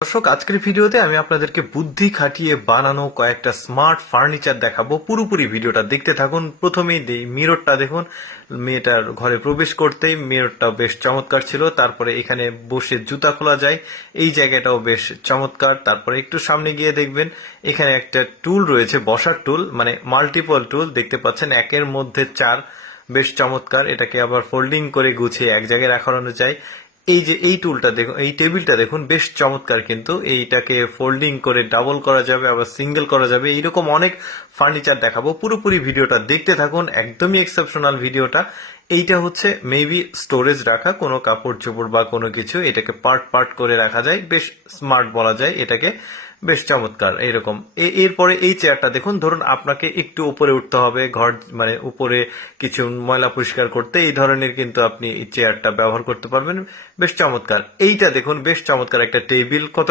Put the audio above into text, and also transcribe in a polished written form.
দর্শক, আজকের ভিডিওতে আমি আপনাদেরকে বুদ্ধি খাটিয়ে বানানো কয়েকটা স্মার্ট ফার্নিচার দেখাবো। পুরোপুরি ভিডিওটা দেখতে থাকুন। প্রথমেই মিররটা দেখুন। মেয়েটার ঘরে প্রবেশ করতেই মিররটা বেশ চমৎকার ছিল। তারপরে এখানে বসে জুতা খোলা যায়, এই জায়গাটাও বেশ চমৎকার। তারপরে একটু সামনে গিয়ে দেখবেন এখানে একটা টুল রয়েছে, বসার টুল, মানে মাল্টিপল টুল দেখতে পাচ্ছেন, একের মধ্যে চার। বেশ চমৎকার। এটাকে আবার ফোল্ডিং করে গুছিয়ে এক জায়গায় রাখানো যায়। এই যে এই টুলটা দেখুন, এই টেবিলটা দেখুন, বেশ চমৎকার। কিন্তু এইটাকে ফোল্ডিং করে ডাবল করা যাবে, আবার সিঙ্গেল করা যাবে। এইরকম অনেক ফার্নিচার দেখাবো। পুরোপুরি ভিডিওটা দেখতে থাকুন, একদমই এক্সেপশনাল ভিডিওটা। এইটা হচ্ছে মেবি স্টোরেজ রাখা কোনো কাপড় চোপড় বা কোনো কিছু, এটাকে পার্ট পার্ট করে রাখা যায়। বেশ স্মার্ট বলা যায় এটাকে, বেশ চমৎকার। এইরকম এরপরে এই চেয়ারটা দেখুন, ধরুন আপনাকে একটু উপরে উঠতে হবে, ঘর মানে উপরে কিছু ময়লা পরিষ্কার করতে, এই ধরনের কিন্তু আপনি এই চেয়ারটা ব্যবহার করতে পারবেন। বেশ চমৎকার। এইটা দেখুন, বেশ চমৎকার একটা টেবিল। কতটা